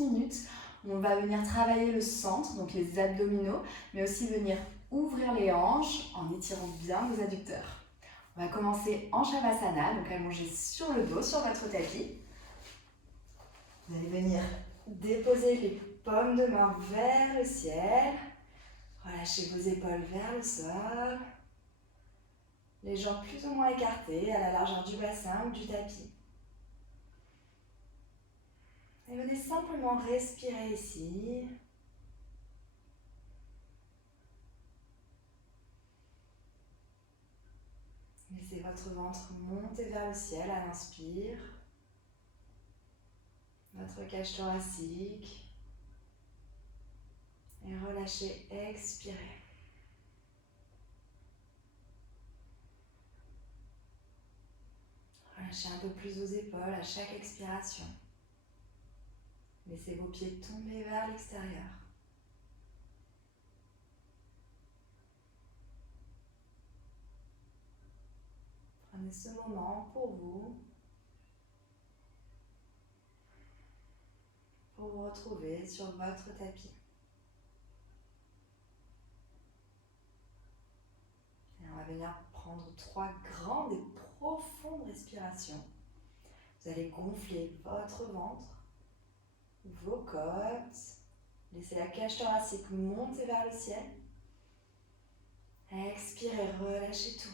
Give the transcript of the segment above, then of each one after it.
minutes. On va venir travailler le centre, donc les abdominaux, mais aussi venir ouvrir les hanches en étirant bien vos adducteurs. On va commencer en Shavasana, donc allongé sur le dos, sur votre tapis. Vous allez venir déposer les paumes de main vers le ciel. Relâchez vos épaules vers le sol. Les jambes plus ou moins écartées à la largeur du bassin ou du tapis. Et venez simplement respirer ici. Laissez votre ventre monter vers le ciel à l'inspire. Votre cage thoracique. Et relâchez, expirez. Relâchez un peu plus vos épaules à chaque expiration. Laissez vos pieds tomber vers l'extérieur. Prenez ce moment pour vous retrouver sur votre tapis. Et on va venir prendre 3 grandes et profondes respirations. Vous allez gonfler votre ventre, vos côtes. Laissez la cage thoracique monter vers le ciel. Expirez, relâchez tout.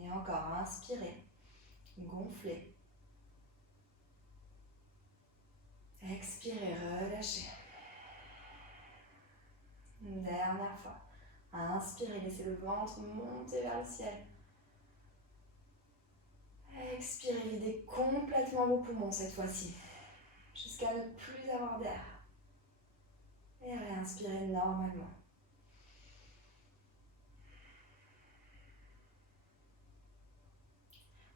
Et encore, inspirez, gonflez. Expirez, relâchez. Une dernière fois. Inspirez, laissez le ventre monter vers le ciel. Expirez, videz complètement vos poumons cette fois-ci, jusqu'à ne plus avoir d'air. Et réinspirez normalement.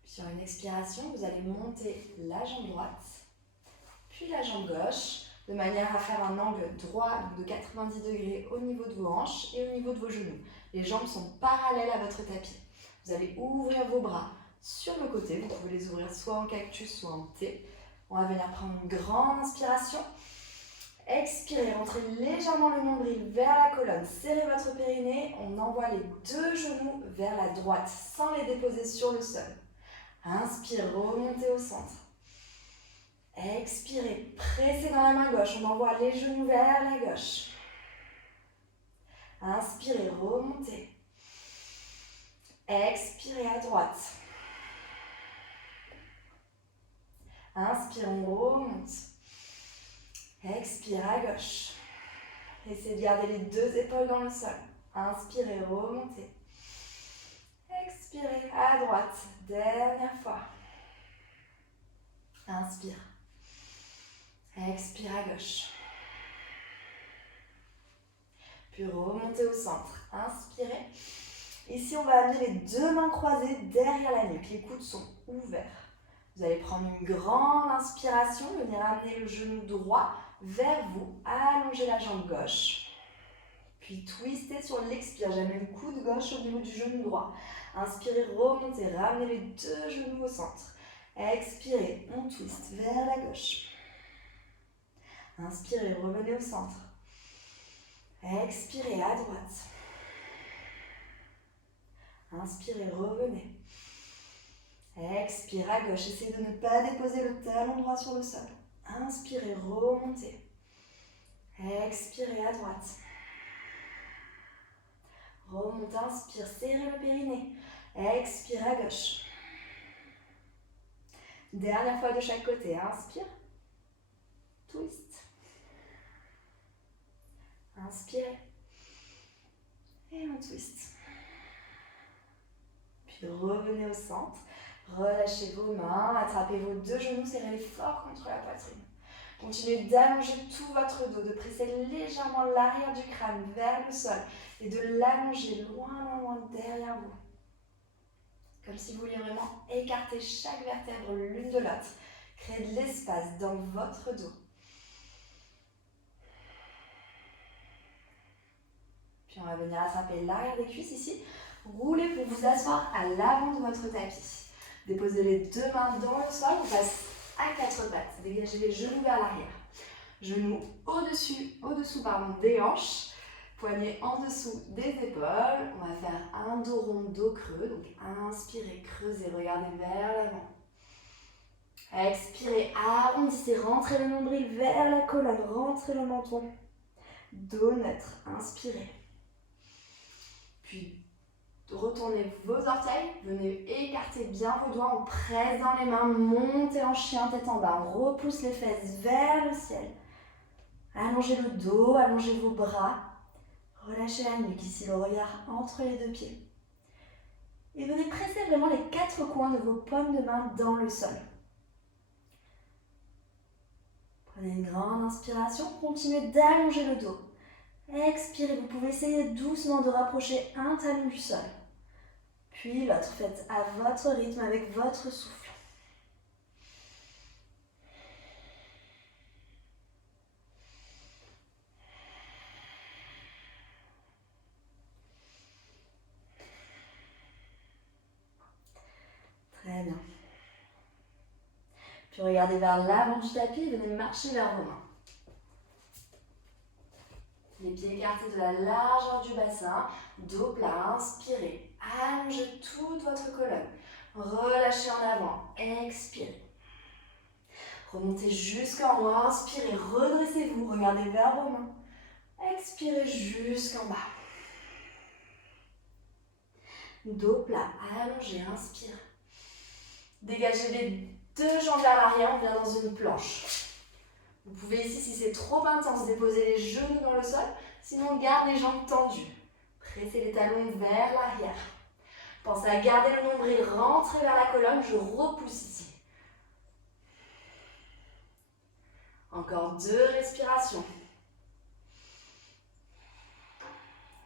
Sur une expiration, vous allez monter la jambe droite, puis la jambe gauche, de manière à faire un angle droit de 90 degrés au niveau de vos hanches et au niveau de vos genoux. Les jambes sont parallèles à votre tapis. Vous allez ouvrir vos bras sur le côté. Vous pouvez les ouvrir soit en cactus, soit en T. On va venir prendre une grande inspiration. Expirez, rentrez légèrement le nombril vers la colonne. Serrez votre périnée. On envoie les 2 genoux vers la droite sans les déposer sur le sol. Inspire, remontez au centre. Expirez, pressez dans la main gauche, on envoie les genoux vers la gauche. Inspirez, remontez. Expirez à droite. Inspire, on remonte. Expire à gauche. Essayez de garder les 2 épaules dans le sol. Inspirez, remontez. Expirez à droite. Dernière fois. Inspire. Expire à gauche. Puis remontez au centre. Inspirez. Ici, on va amener les 2 mains croisées derrière la nuque. Les coudes sont ouverts. Vous allez prendre une grande inspiration, venir amener le genou droit vers vous, allonger la jambe gauche. Puis twister sur l'expire. J'amène le coude gauche au niveau du genou droit. Inspirez, remontez, ramenez les 2 genoux au centre. Expirez, on twist vers la gauche. Inspirez, revenez au centre. Expirez à droite. Inspirez, revenez. Expirez à gauche. Essayez de ne pas déposer le talon droit sur le sol. Inspirez, remontez. Expirez à droite. Remontez, inspire, serrez le périnée. Expire à gauche. Dernière fois de chaque côté. Inspire. Twist. Inspirez. Et on twist. Puis revenez au centre. Relâchez vos mains. Attrapez vos 2 genoux. Serrez-les fort contre la poitrine. Continuez d'allonger tout votre dos. De presser légèrement l'arrière du crâne vers le sol. Et de l'allonger loin, loin derrière vous. Comme si vous vouliez vraiment écarter chaque vertèbre l'une de l'autre. Créer de l'espace dans votre dos. Puis on va venir attraper l'arrière des cuisses ici. Roulez pour vous asseoir à l'avant de votre tapis. Déposez les 2 mains dans le sol. On passe à quatre pattes. Dégagez les genoux vers l'arrière. Genoux au-dessous des hanches. Poignets en dessous des épaules. On va faire un dos rond, dos creux. Donc inspirez, creusez, regardez vers l'avant. Expirez, arrondissez, rentrez le nombril vers la colonne, rentrez le menton. Dos neutre, inspirez. Puis retournez vos orteils, venez écarter bien vos doigts, on presse dans les mains, montez en chien tête en bas, on repousse les fesses vers le ciel. Allongez le dos, allongez vos bras, relâchez la nuque, ici le regard entre les deux pieds. Et venez presser vraiment les quatre coins de vos paumes de main dans le sol. Prenez une grande inspiration, continuez d'allonger le dos. Expirez, vous pouvez essayer doucement de rapprocher un talon du sol. Puis l'autre, faites à votre rythme avec votre souffle. Très bien. Puis regardez vers l'avant du tapis et venez marcher vers vos mains. Les pieds écartés de la largeur du bassin, dos plat, inspirez. Allongez toute votre colonne. Relâchez en avant, expirez. Remontez jusqu'en haut, inspirez, redressez-vous, regardez vers vos mains. Expirez jusqu'en bas. Dos plat, allongez, inspire. Dégagez les deux jambes vers l'arrière, on vient dans une planche. Vous pouvez ici, si c'est trop intense, déposer les genoux dans le sol, sinon garde les jambes tendues. Pressez les talons vers l'arrière. Pensez à garder le nombril, rentrez vers la colonne, je repousse ici. Encore 2 respirations.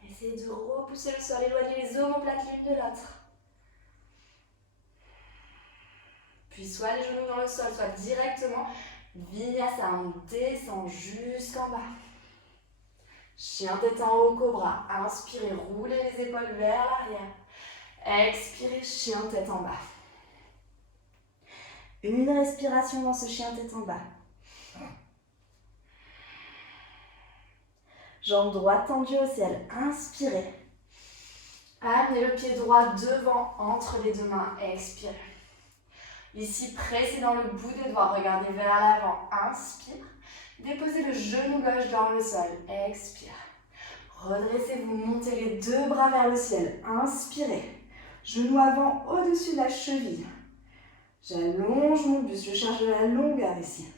Essayez de repousser le sol, éloignez les omoplates l'une de l'autre. Puis soit les genoux dans le sol, soit directement. Vinyasa, on descend jusqu'en bas. Chien tête en haut, cobra. Inspirez, roulez les épaules vers l'arrière. Expirez, chien tête en bas. Une respiration dans ce chien tête en bas. Jambe droite tendue au ciel. Inspirez. Amenez le pied droit devant, entre les deux mains. Expirez. Ici, pressez dans le bout des doigts. Regardez vers l'avant. Inspire. Déposez le genou gauche dans le sol. Expire. Redressez-vous. Montez les deux bras vers le ciel. Inspirez. Genou avant au-dessus de la cheville. J'allonge mon buste. Je cherche de la longueur ici.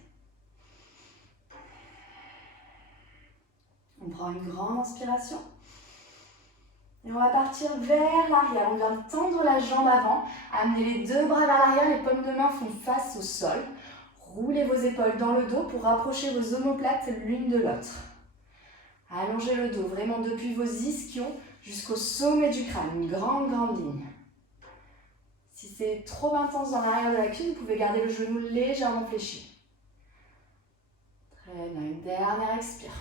On prend une grande inspiration. Et on va partir vers l'arrière. On vient tendre la jambe avant. Amenez les deux bras vers l'arrière. Les paumes de main font face au sol. Roulez vos épaules dans le dos pour rapprocher vos omoplates l'une de l'autre. Allongez le dos vraiment depuis vos ischions jusqu'au sommet du crâne. Une grande, grande ligne. Si c'est trop intense dans l'arrière de la cuisse, vous pouvez garder le genou légèrement fléchi. Très bien. Une dernière expire.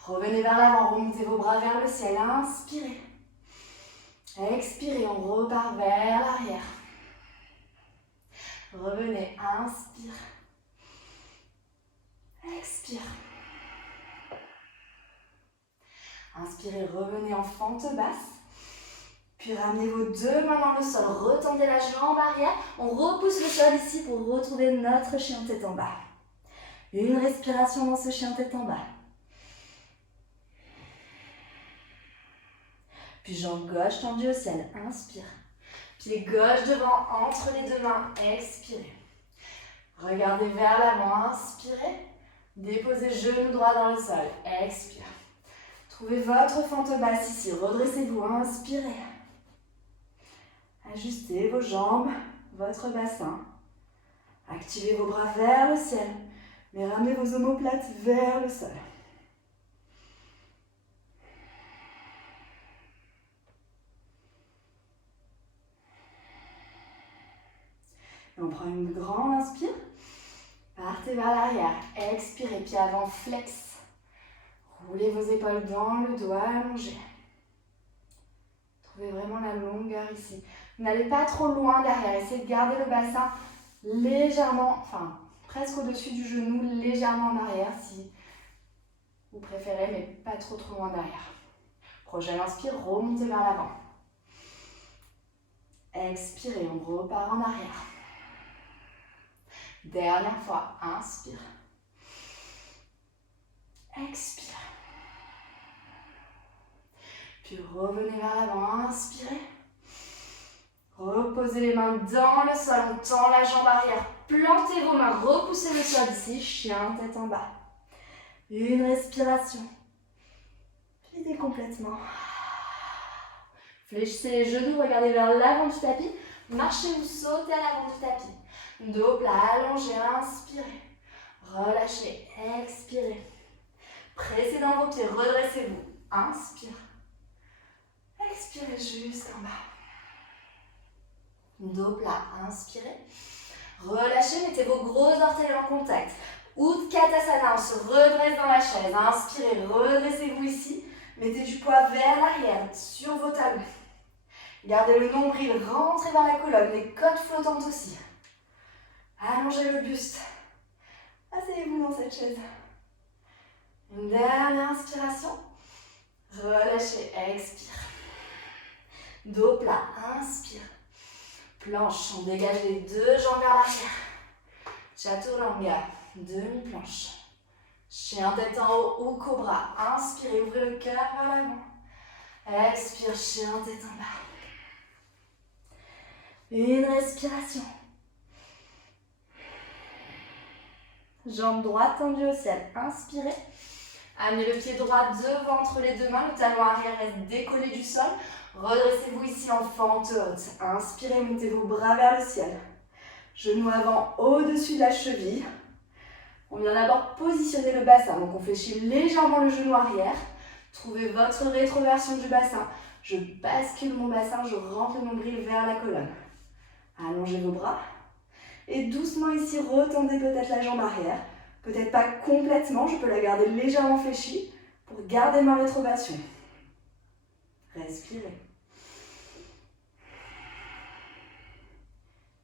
Revenez vers l'avant, remontez vos bras vers le ciel, inspirez. Expirez, on repart vers l'arrière. Revenez, inspire. Expire. Inspirez, revenez en fente basse. Puis ramenez vos deux mains dans le sol, retendez la jambe arrière. On repousse le sol ici pour retrouver notre chien tête en bas. Une respiration dans ce chien tête en bas. Puis jambe gauche tendue au ciel, inspire. Pied gauche devant, entre les deux mains, expirez. Regardez vers l'avant, inspirez. Déposez genou droit dans le sol, expire. Trouvez votre fente basse ici, redressez-vous, inspirez. Ajustez vos jambes, votre bassin. Activez vos bras vers le ciel, mais ramenez vos omoplates vers le sol. Et on prend une grande inspire. Partez vers l'arrière. Expirez, pied avant, flex. Roulez vos épaules dans le dos, allongez. Trouvez vraiment la longueur ici. N'allez pas trop loin derrière. Essayez de garder le bassin légèrement, enfin presque au-dessus du genou, légèrement en arrière si vous préférez, mais pas trop loin derrière. Prochaine inspire, remontez vers l'avant. Expirez, on repart en arrière. Dernière fois, inspire. Expire. Puis revenez vers l'avant, inspirez. Reposez les mains dans le sol, on tend la jambe arrière. Plantez vos mains, repoussez le sol ici, chien tête en bas. Une respiration. Videz complètement. Fléchissez les genoux, regardez vers l'avant du tapis. Marchez ou sautez à l'avant du tapis. Dos plat, allongé, inspirez. Relâchez, expirez. Pressez dans vos pieds, redressez-vous. Inspire. Expirez jusqu'en bas. Dos plat, inspirez. Relâchez, mettez vos gros orteils en contact. Utkatasana, on se redresse dans la chaise. Inspirez, redressez-vous ici. Mettez du poids vers l'arrière, sur vos talons. Gardez le nombril, rentrez vers la colonne, les côtes flottantes aussi. Allongez le buste. Asseyez-vous dans cette chaise. Une dernière inspiration. Relâchez, expire. Dos plat, inspire. Planche, on dégage les deux jambes vers l'arrière. Chaturanga, demi-planche. Chien tête en haut ou cobra. Inspirez, ouvrez le cœur vers l'avant. Expire, chien tête en bas. Une respiration. Jambe droite tendue au ciel. Inspirez. Amenez le pied droit devant entre les deux mains. Le talon arrière reste décollé du sol. Redressez-vous ici en fente haute. Inspirez, montez vos bras vers le ciel. Genou avant au-dessus de la cheville. On vient d'abord positionner le bassin. Donc on fléchit légèrement le genou arrière. Trouvez votre rétroversion du bassin. Je bascule mon bassin, je rentre le nombril vers la colonne. Allongez vos bras. Et doucement ici, retendez peut-être la jambe arrière. Peut-être pas complètement, je peux la garder légèrement fléchie pour garder ma rétroversion. Respirez.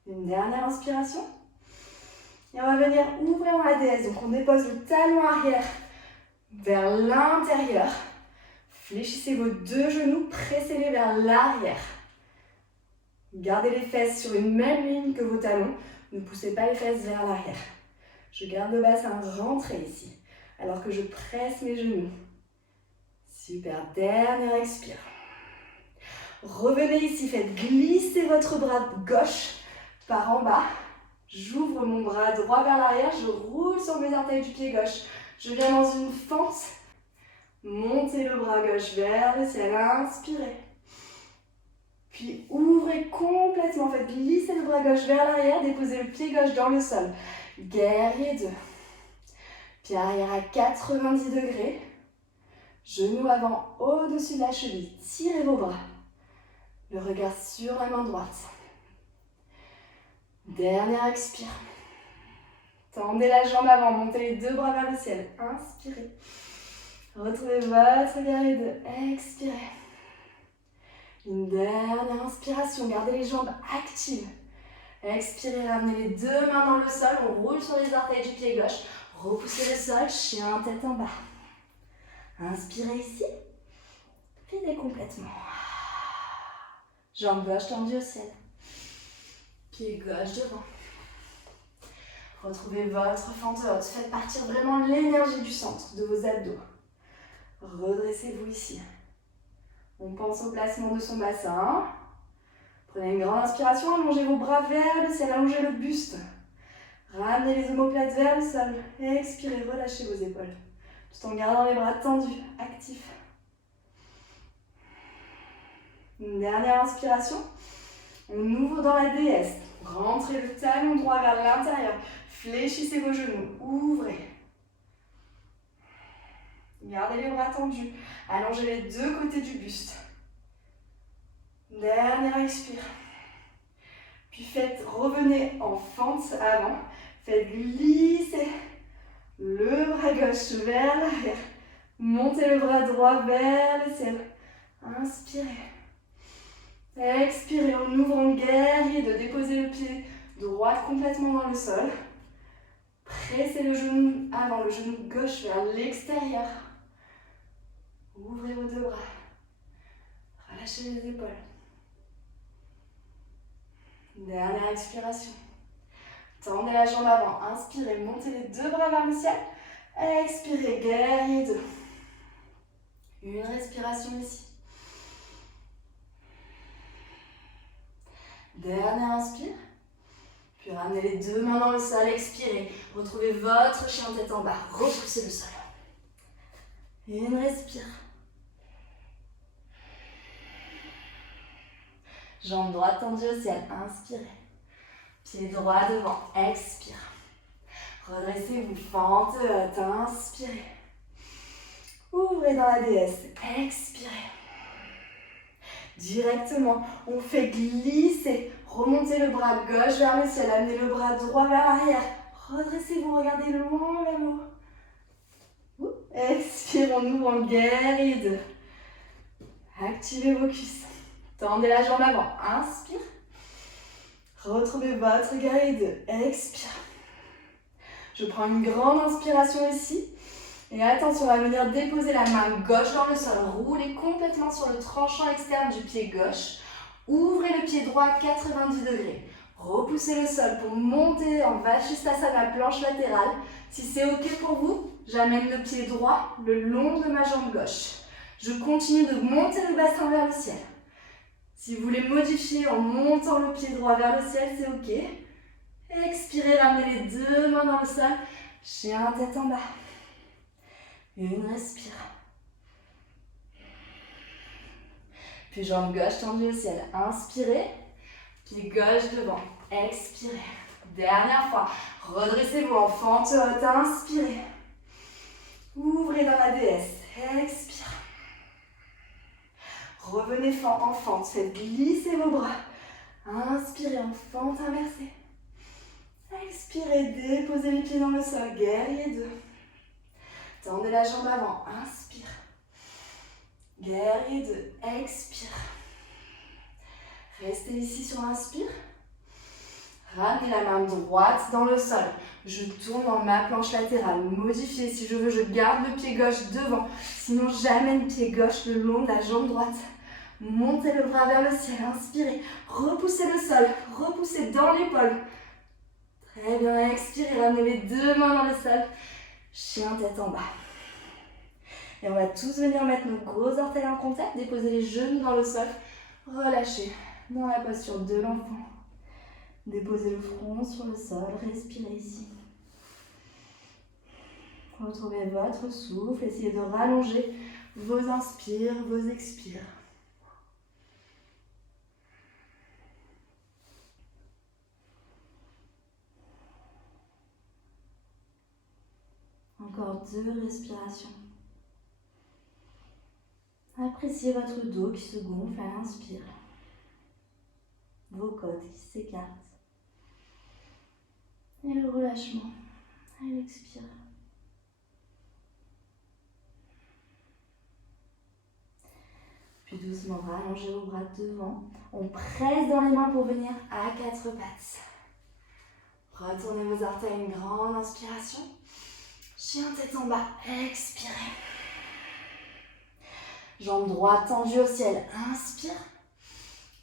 Une dernière inspiration. Et on va venir ouvrir la déesse. Donc on dépose le talon arrière vers l'intérieur. Fléchissez vos deux genoux, pressez-les vers l'arrière. Gardez les fesses sur une même ligne que vos talons. Ne poussez pas les fesses vers l'arrière. Je garde le bassin rentré ici, alors que je presse mes genoux. Super, dernière expire. Revenez ici, faites glisser votre bras gauche par en bas. J'ouvre mon bras droit vers l'arrière, je roule sur mes orteils du pied gauche. Je viens dans une fente. Montez le bras gauche vers le ciel, inspirez. Puis ouvrez complètement, faites glisser le bras gauche vers l'arrière, déposez le pied gauche dans le sol. Guerrier 2. Pied arrière à 90 degrés. Genou avant au-dessus de la cheville. Tirez vos bras. Le regard sur la main droite. Dernière expire. Tendez la jambe avant, montez les deux bras vers le ciel. Inspirez. Retrouvez votre guerrier 2. Expirez. Une dernière inspiration, gardez les jambes actives. Expirez, ramenez les deux mains dans le sol, on roule sur les orteils du pied gauche. Repoussez le sol, chien tête en bas. Inspirez ici. Videz complètement. Jambe gauche tendue au ciel. Pied gauche devant. Retrouvez votre fente haute. Faites partir vraiment l'énergie du centre de vos abdos. Redressez-vous ici. On pense au placement de son bassin. Prenez une grande inspiration, allongez vos bras vers le ciel, allongez le buste. Ramenez les omoplates vers le sol. Expirez, relâchez vos épaules. Tout en gardant les bras tendus, actifs. Une dernière inspiration. On ouvre dans la déesse. Rentrez le talon droit vers l'intérieur. Fléchissez vos genoux, ouvrez. Gardez les bras tendus. Allongez les deux côtés du buste. Dernière expire. Puis revenez en fente avant. Faites glisser le bras gauche vers l'arrière. Montez le bras droit vers le ciel. Inspirez. Expirez en ouvrant guerrier de déposer le pied droite complètement dans le sol. Pressez le genou avant, le genou gauche vers l'extérieur. Ouvrez vos deux bras. Relâchez les épaules. Dernière expiration. Tendez la jambe avant. Inspirez, montez les deux bras vers le ciel. Expirez, guerrier 2. Une respiration ici. Dernière inspire. Puis ramenez les deux mains dans le sol. Expirez. Retrouvez votre chien tête en bas. Repoussez le sol. Une respire. Jambe droite tendue au ciel. Inspirez. Pied droit devant. Expire. Redressez-vous. Fente haute. Inspirez. Ouvrez dans la déesse. Expirez. Directement, on fait glisser. Remontez le bras gauche vers le ciel. Amenez le bras droit vers l'arrière. Redressez-vous. Regardez loin vers le haut. Expire. On ouvre en guerrier 2. Activez vos cuisses. Tendez la jambe avant. Inspire. Retrouvez votre guerrier 2. Expire. Je prends une grande inspiration ici. Et attention, on va venir déposer la main gauche dans le sol. Roulez complètement sur le tranchant externe du pied gauche. Ouvrez le pied droit à 90 degrés. Repoussez le sol pour monter en Vashisthasana, planche latérale. Si c'est OK pour vous, j'amène le pied droit le long de ma jambe gauche. Je continue de monter le bassin vers le ciel. Si vous voulez modifier en montant le pied droit vers le ciel, c'est OK. Expirez, ramenez les deux mains dans le sol. Chien tête en bas. Une respire. Puis jambe gauche tendue au ciel. Inspirez. Pied gauche devant. Expirez. Dernière fois. Redressez-vous en fente haute. Inspirez. Ouvrez dans la déesse. Expire. Revenez en fente. Faites glisser vos bras. Inspirez en fente inversée. Expirez. Déposez les pieds dans le sol. Guerrier 2. Tendez la jambe avant. Inspire. Guerrier 2. Expire. Restez ici sur l'inspire. Ramenez la main droite dans le sol. Je tourne dans ma planche latérale. Modifiez. Si je veux, je garde le pied gauche devant. Sinon, j'amène le pied gauche le long de la jambe droite. Montez le bras vers le ciel. Inspirez. Repoussez le sol. Repoussez dans l'épaule. Très bien. Expirez. Ramenez les deux mains dans le sol. Chien tête en bas. Et on va tous venir mettre nos gros orteils en contact. Déposer les genoux dans le sol. Relâchez dans la posture de l'enfant. Déposez le front sur le sol. Respirez ici. Retrouvez votre souffle. Essayez de rallonger vos inspires, vos expires. Encore 2 respirations. Appréciez votre dos qui se gonfle à l'inspire. Vos côtes qui s'écartent. Et le relâchement à l'expire. Puis doucement, rallongez vos bras devant. On presse dans les mains pour venir à 4 pattes. Retournez vos orteils, une grande inspiration. Chien tête en bas, expirez. Jambe droite tendue au ciel, inspire.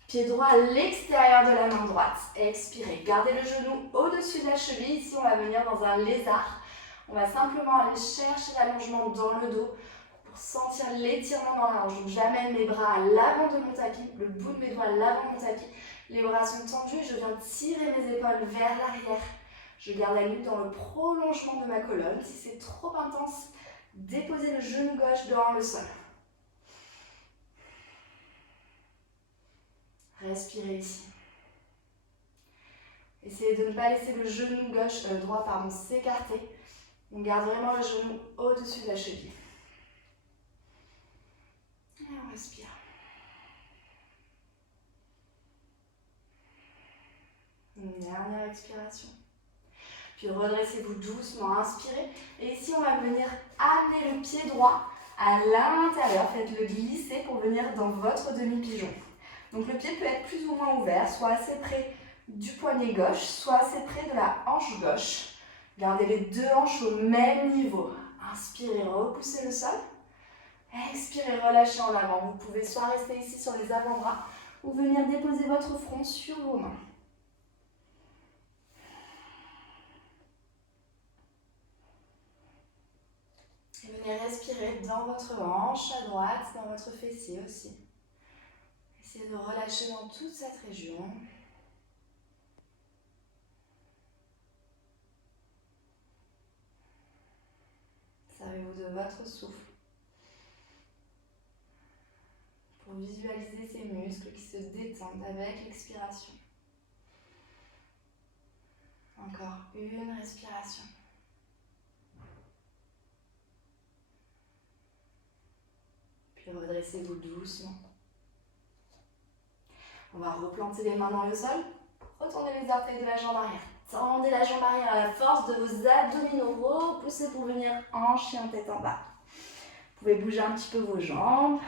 Pied droit à l'extérieur de la main droite, expirez. Gardez le genou au-dessus de la cheville. Ici, on va venir dans un lézard. On va simplement aller chercher l'allongement dans le dos pour sentir l'étirement dans la hanche. Donc, j'amène mes bras à l'avant de mon tapis, le bout de mes doigts à l'avant de mon tapis. Les bras sont tendus, je viens tirer mes épaules vers l'arrière. Je garde la nuque dans le prolongement de ma colonne. Si c'est trop intense, déposez le genou gauche dans le sol. Respirez ici. Essayez de ne pas laisser le genou droit s'écarter. On garde vraiment le genou au-dessus de la cheville. Et on respire. Une dernière expiration. Puis redressez-vous doucement, inspirez. Et ici, on va venir amener le pied droit à l'intérieur. Faites-le glisser pour venir dans votre demi-pigeon. Donc le pied peut être plus ou moins ouvert, soit assez près du poignet gauche, soit assez près de la hanche gauche. Gardez les deux hanches au même niveau. Inspirez, repoussez le sol. Expirez, relâchez en avant. Vous pouvez soit rester ici sur les avant-bras ou venir déposer votre front sur vos mains. Et venez respirer dans votre hanche à droite, dans votre fessier aussi. Essayez de relâcher dans toute cette région. Servez-vous de votre souffle pour visualiser ces muscles qui se détendent avec l'expiration. Encore une respiration. Puis redressez-vous doucement. On va replanter les mains dans le sol. Retournez les orteils de la jambe arrière. Tendez la jambe arrière à la force de vos abdominaux. Repoussez pour venir en chien tête en bas. Vous pouvez bouger un petit peu vos jambes.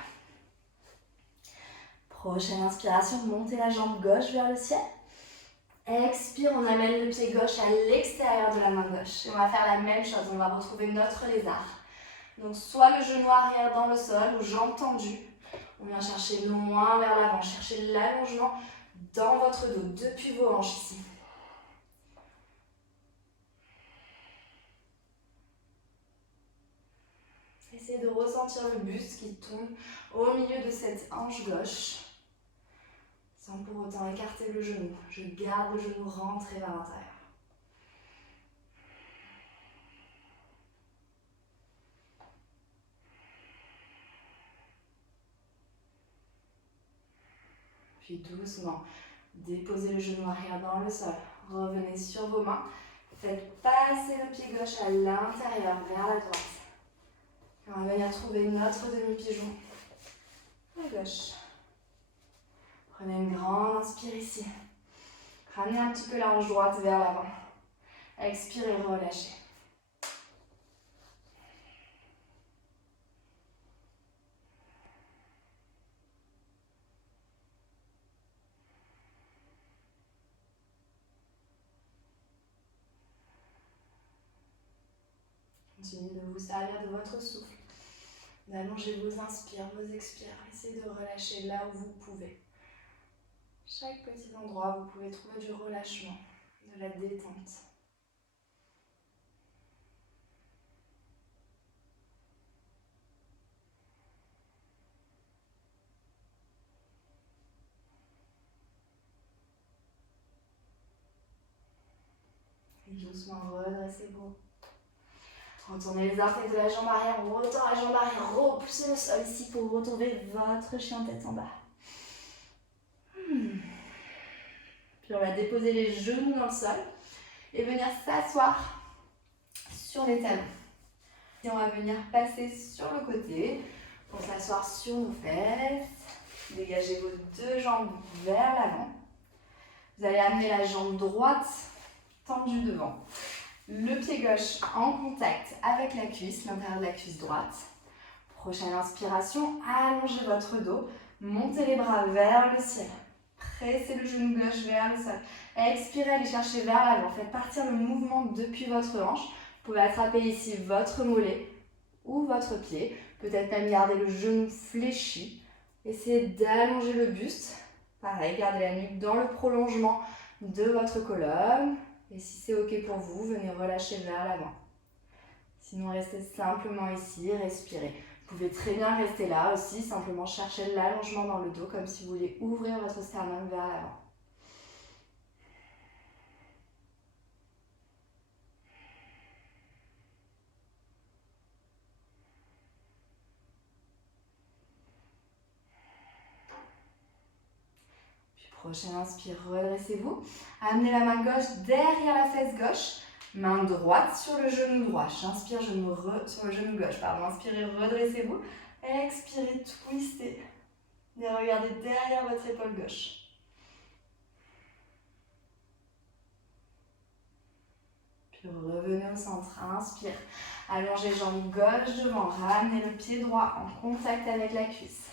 Prochaine inspiration, montez la jambe gauche vers le ciel. Expire, on amène le pied gauche à l'extérieur de la main gauche. Et on va faire la même chose, on va retrouver notre lézard. Donc soit le genou arrière dans le sol, ou jambes tendues. On vient chercher loin vers l'avant, chercher l'allongement dans votre dos, depuis vos hanches ici. Essayez de ressentir le buste qui tombe au milieu de cette hanche gauche, sans pour autant écarter le genou. Je garde le genou rentré vers l'intérieur. Puis doucement, déposez le genou arrière dans le sol. Revenez sur vos mains. Faites passer le pied gauche à l'intérieur, vers la droite. On va venir trouver notre demi-pigeon à gauche. Prenez une grande inspire ici. Ramenez un petit peu la hanche droite vers l'avant. Expirez, relâchez. Continuez de vous servir de votre souffle. Allongez vos inspires, vos expires. Essayez de relâcher là où vous pouvez. Chaque petit endroit, vous pouvez trouver du relâchement, de la détente. Et doucement, redressez-vous. Retournez les orteils de la jambe arrière, on retend la jambe arrière, repoussez le sol ici pour retrouver votre chien tête en bas. Puis on va déposer les genoux dans le sol et venir s'asseoir sur les talons. Et on va venir passer sur le côté pour s'asseoir sur nos fesses. Dégagez vos deux jambes vers l'avant. Vous allez amener la jambe droite tendue devant. Le pied gauche en contact avec la cuisse, l'intérieur de la cuisse droite. Prochaine inspiration, allongez votre dos, montez les bras vers le ciel. Pressez le genou gauche vers le sol. Expirez, allez chercher vers l'avant. Faites partir le mouvement depuis votre hanche. Vous pouvez attraper ici votre mollet ou votre pied. Peut-être même garder le genou fléchi. Essayez d'allonger le buste. Pareil, gardez la nuque dans le prolongement de votre colonne. Et si c'est ok pour vous, venez relâcher vers l'avant. Sinon, restez simplement ici, respirez. Vous pouvez très bien rester là aussi, simplement chercher l'allongement dans le dos, comme si vous voulez ouvrir votre sternum vers l'avant. Prochaine inspire, redressez-vous. Amenez la main gauche derrière la fesse gauche. Main droite sur le genou droit. J'inspire sur le genou gauche. Pardon. Inspirez, redressez-vous. Expirez, twistez. Et regardez derrière votre épaule gauche. Puis revenez au centre. Inspire. Allongez jambe gauche devant. Ramenez le pied droit en contact avec la cuisse.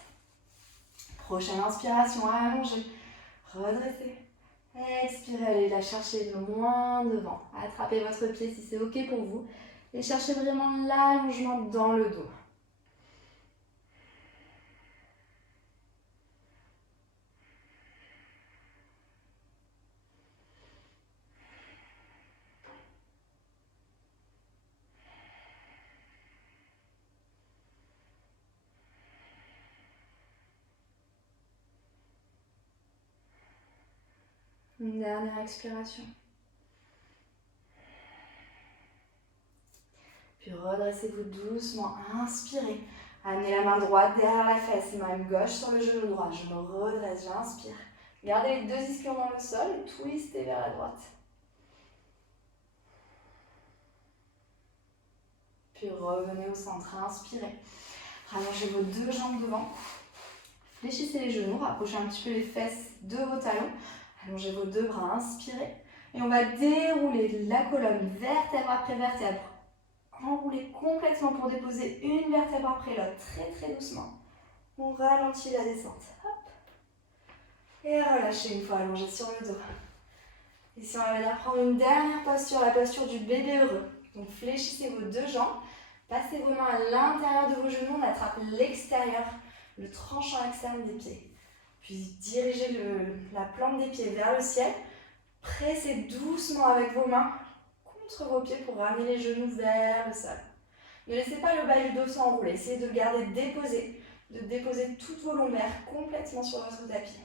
Prochaine inspiration, allongez. Redressez. Expirez, allez la chercher loin devant. Attrapez votre pied si c'est ok pour vous. Et cherchez vraiment l'allongement dans le dos. Une dernière expiration. Puis redressez-vous doucement, inspirez. Amenez la main droite derrière la fesse, main gauche sur le genou droit. Je me redresse, j'inspire. Gardez les deux ischions dans le sol, twistez vers la droite. Puis revenez au centre, inspirez. Rallongez vos deux jambes devant. Fléchissez les genoux, rapprochez un petit peu les fesses de vos talons. Allongez vos deux bras, inspirez. Et on va dérouler la colonne vertèbre après vertèbre. Enroulez complètement pour déposer une vertèbre après l'autre, très doucement. On ralentit la descente. Hop. Et relâchez une fois allongé sur le dos. Ici, on va venir prendre une dernière posture, la posture du bébé heureux. Donc fléchissez vos deux jambes, passez vos mains à l'intérieur de vos genoux, on attrape l'extérieur, le tranchant externe des pieds. Puis dirigez la plante des pieds vers le ciel. Pressez doucement avec vos mains contre vos pieds pour ramener les genoux vers le sol. Ne laissez pas le bas du dos s'enrouler. Essayez de le garder déposé, de déposer toutes vos lombaires complètement sur votre tapis.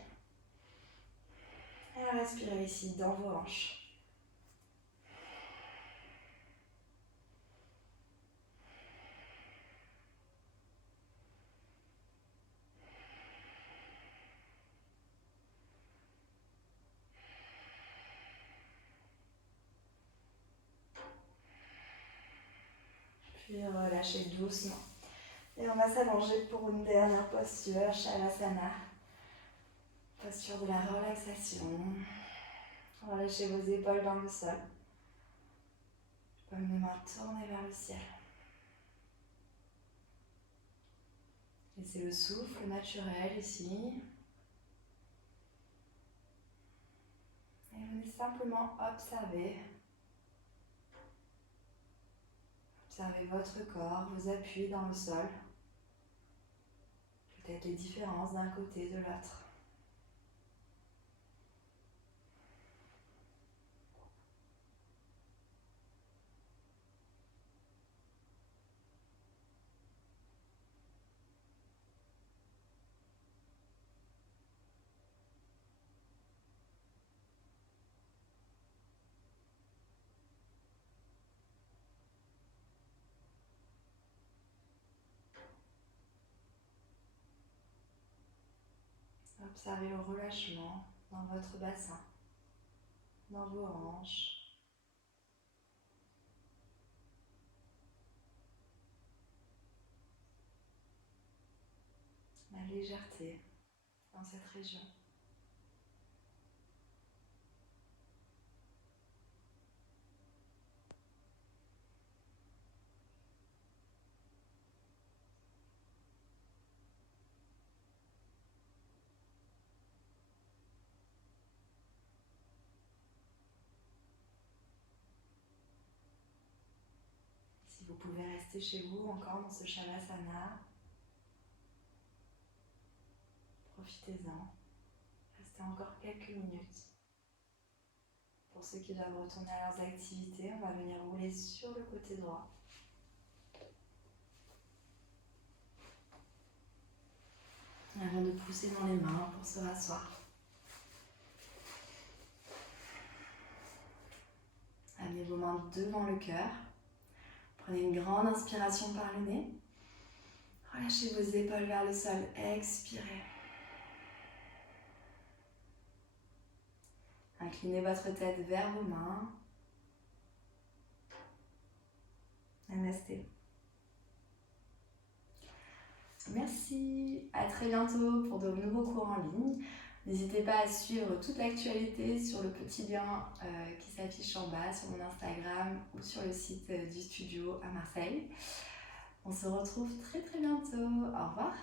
Et respirez ici dans vos hanches. Puis relâchez doucement. Et on va s'allonger pour une dernière posture, Shavasana. Posture de la relaxation. Relâchez vos épaules dans le sol. Paumes de main tournées vers le ciel. Laissez le souffle naturel ici. Et venez simplement observer. Observez votre corps, vos appuis dans le sol. Peut-être les différences d'un côté de l'autre. Observez le relâchement dans votre bassin, dans vos hanches. La légèreté dans cette région. Si vous pouvez rester chez vous encore dans ce Shavasana, profitez-en. Restez encore quelques minutes. Pour ceux qui doivent retourner à leurs activités, on va venir rouler sur le côté droit. Avant de pousser dans les mains pour se rasseoir. Amenez vos mains devant le cœur. Prenez une grande inspiration par le nez. Relâchez vos épaules vers le sol. Expirez. Inclinez votre tête vers vos mains. Namasté. Merci. À très bientôt pour de nouveaux cours en ligne. N'hésitez pas à suivre toute l'actualité sur le petit lien qui s'affiche en bas sur mon Instagram ou sur le site du studio à Marseille. On se retrouve très bientôt. Au revoir.